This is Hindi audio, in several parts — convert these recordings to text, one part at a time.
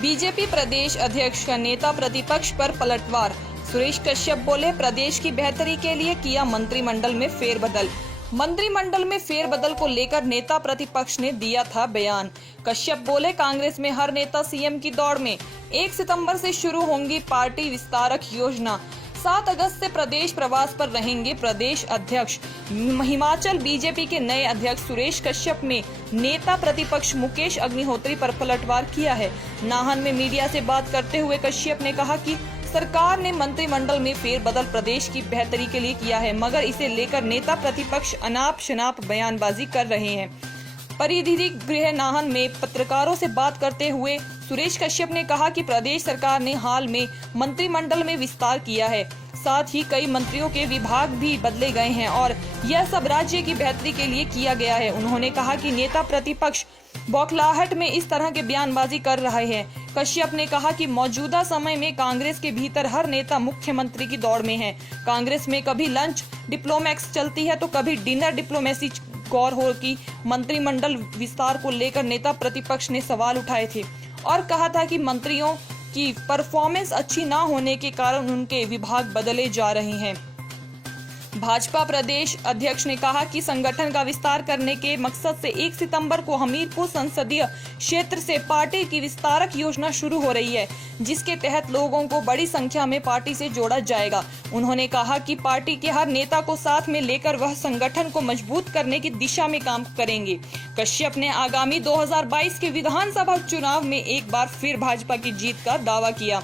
बीजेपी प्रदेश अध्यक्ष का नेता प्रतिपक्ष पर पलटवार। सुरेश कश्यप बोले, प्रदेश की बेहतरी के लिए किया मंत्रिमंडल में फेरबदल। मंत्रिमंडल में फेरबदल को लेकर नेता प्रतिपक्ष ने दिया था बयान। कश्यप बोले, कांग्रेस में हर नेता सीएम की दौड़ में। 1 सितंबर से शुरू होंगी पार्टी विस्तारक योजना। 7 अगस्त से प्रदेश प्रवास पर रहेंगे प्रदेश अध्यक्ष। हिमाचल बीजेपी के नए अध्यक्ष सुरेश कश्यप में नेता प्रतिपक्ष मुकेश अग्निहोत्री पर पलटवार किया है। नाहन में मीडिया से बात करते हुए कश्यप ने कहा कि सरकार ने मंत्रिमंडल में फेरबदल प्रदेश की बेहतरी के लिए किया है, मगर इसे लेकर नेता प्रतिपक्ष अनाप शनाप बयानबाजी कर रहे हैं। परिधि गृह नाहन में पत्रकारों से बात करते हुए सुरेश कश्यप ने कहा कि प्रदेश सरकार ने हाल में मंत्रिमंडल में विस्तार किया है, साथ ही कई मंत्रियों के विभाग भी बदले गए हैं और यह सब राज्य की बेहतरी के लिए किया गया है। उन्होंने कहा कि नेता प्रतिपक्ष बौखलाहट में इस तरह के बयानबाजी कर रहे हैं। कश्यप ने कहा कि मौजूदा समय में कांग्रेस के भीतर हर नेता मुख्यमंत्री की दौड़ में है। कांग्रेस में कभी लंच डिप्लोमैक्स चलती है तो कभी डिनर डिप्लोमेसी। गौर हो कि मंत्रिमंडल विस्तार को लेकर नेता प्रतिपक्ष ने सवाल उठाए थे और कहा था कि मंत्रियों की परफॉर्मेंस अच्छी न होने के कारण उनके विभाग बदले जा रहे हैं। भाजपा प्रदेश अध्यक्ष ने कहा कि संगठन का विस्तार करने के मकसद से 1 सितंबर को हमीरपुर संसदीय क्षेत्र से पार्टी की विस्तारक योजना शुरू हो रही है, जिसके तहत लोगों को बड़ी संख्या में पार्टी से जोड़ा जाएगा। उन्होंने कहा कि पार्टी के हर नेता को साथ में लेकर वह संगठन को मजबूत करने की दिशा में काम करेंगे। कश्यप ने आगामी 2022 के विधानसभा चुनाव में एक बार फिर भाजपा की जीत का दावा किया।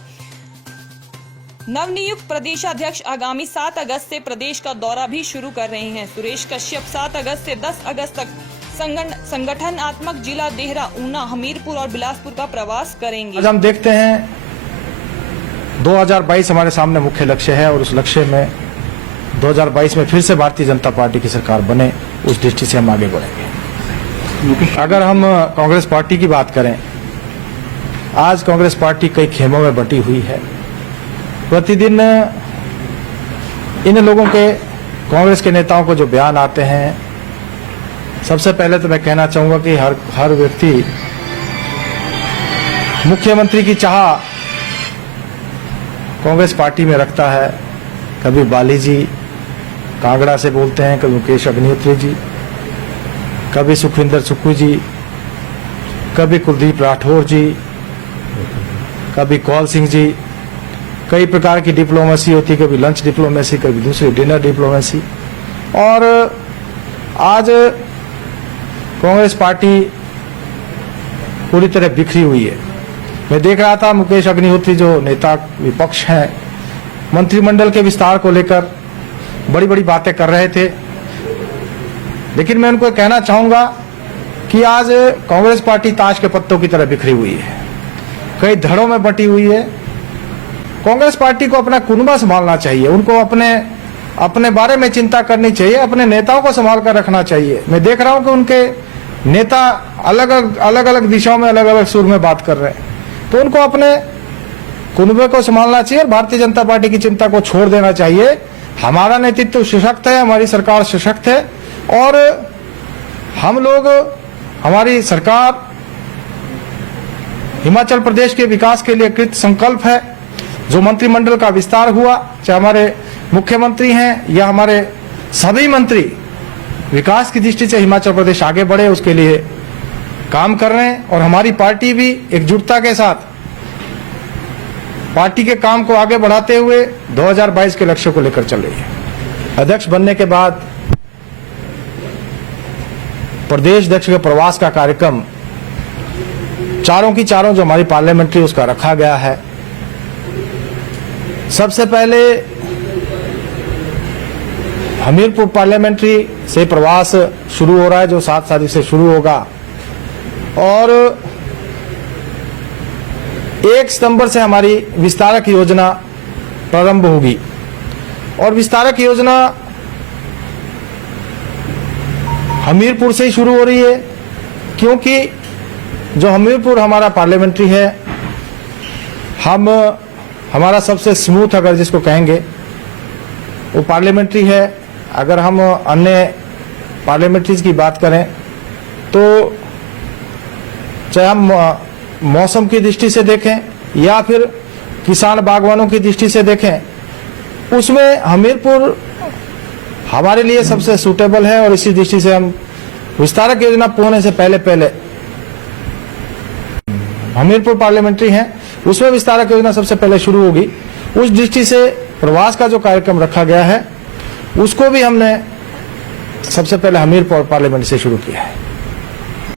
नवनियुक्त प्रदेशाध्यक्ष आगामी 7 अगस्त से प्रदेश का दौरा भी शुरू कर रहे हैं। सुरेश कश्यप 7 अगस्त से 10 अगस्त तक संगठनात्मक जिला देहरा, ऊना, हमीरपुर और बिलासपुर का प्रवास करेंगे। आज हम देखते हैं 2022 हमारे सामने मुख्य लक्ष्य है और उस लक्ष्य में 2022 में फिर से भारतीय जनता पार्टी की सरकार बने, उस दृष्टि से हम आगे बढ़ेंगे। अगर हम कांग्रेस पार्टी की बात करें, आज कांग्रेस पार्टी कई खेमों में बंटी हुई है। प्रतिदिन इन लोगों के, कांग्रेस के नेताओं को जो बयान आते हैं, सबसे पहले तो मैं कहना चाहूंगा कि हर व्यक्ति मुख्यमंत्री की चाह कांग्रेस पार्टी में रखता है। कभी बाली जी कांगड़ा से बोलते हैं, कभी मुकेश अग्निहोत्री जी, कभी सुखविंदर सुक्खू जी, कभी कुलदीप राठौर जी, कभी कौल सिंह जी। कई प्रकार की डिप्लोमेसी होती है, कभी लंच डिप्लोमेसी, कभी दूसरी डिनर डिप्लोमेसी। और आज कांग्रेस पार्टी पूरी तरह बिखरी हुई है। मैं देख रहा था मुकेश अग्निहोत्री जो नेता विपक्ष हैं, मंत्रिमंडल के विस्तार को लेकर बड़ी बड़ी बातें कर रहे थे, लेकिन मैं उनको कहना चाहूंगा कि आज कांग्रेस पार्टी ताश के पत्तों की तरह बिखरी हुई है, कई धड़ों में बंटी हुई है। कांग्रेस पार्टी को अपना कुनबा संभालना चाहिए, उनको अपने बारे में चिंता करनी चाहिए, अपने नेताओं को संभाल कर रखना चाहिए। मैं देख रहा हूं कि उनके नेता अलग अलग दिशाओं में अलग अलग सुर में बात कर रहे हैं, तो उनको अपने कुनबे को संभालना चाहिए और भारतीय जनता पार्टी की चिंता को छोड़ देना चाहिए। हमारा नेतृत्व सशक्त है, हमारी सरकार सशक्त है और हम लोग, हमारी सरकार हिमाचल प्रदेश के विकास के लिए कृत संकल्प है। जो मंत्रिमंडल का विस्तार हुआ, चाहे हमारे मुख्यमंत्री हैं या हमारे सभी मंत्री, विकास की दृष्टि से हिमाचल प्रदेश आगे बढ़े, उसके लिए काम कर रहे हैं और हमारी पार्टी भी एकजुटता के साथ पार्टी के काम को आगे बढ़ाते हुए 2022 के लक्ष्य को लेकर चल रही है। अध्यक्ष बनने के बाद प्रदेश अध्यक्ष के प्रवास का कार्यक्रम चारों की चारों जो हमारी पार्लियामेंट्री, उसका रखा गया है। सबसे पहले हमीरपुर पार्लियामेंट्री से प्रवास शुरू हो रहा है, जो 7 तारीख से शुरू होगा और 1 सितंबर से हमारी विस्तारक योजना प्रारंभ होगी। और विस्तारक योजना हमीरपुर से ही शुरू हो रही है, क्योंकि जो हमीरपुर हमारा पार्लियामेंट्री है, हमारा सबसे स्मूथ, अगर जिसको कहेंगे, वो पार्लियामेंट्री है। अगर हम अन्य पार्लियामेंट्रीज की बात करें तो चाहे हम मौसम की दृष्टि से देखें या फिर किसान बागवानों की दृष्टि से देखें, उसमें हमीरपुर हमारे लिए सबसे सूटेबल है और इसी दृष्टि से हम विस्तारक योजना होने से पहले हमीरपुर पार्लियामेंट्री है, उसमें विस्तारक योजना सबसे पहले शुरू होगी। उस दृष्टि से प्रवास का जो कार्यक्रम रखा गया है उसको भी हमने सबसे पहले हमीरपुर पार्लियामेंट से शुरू किया है।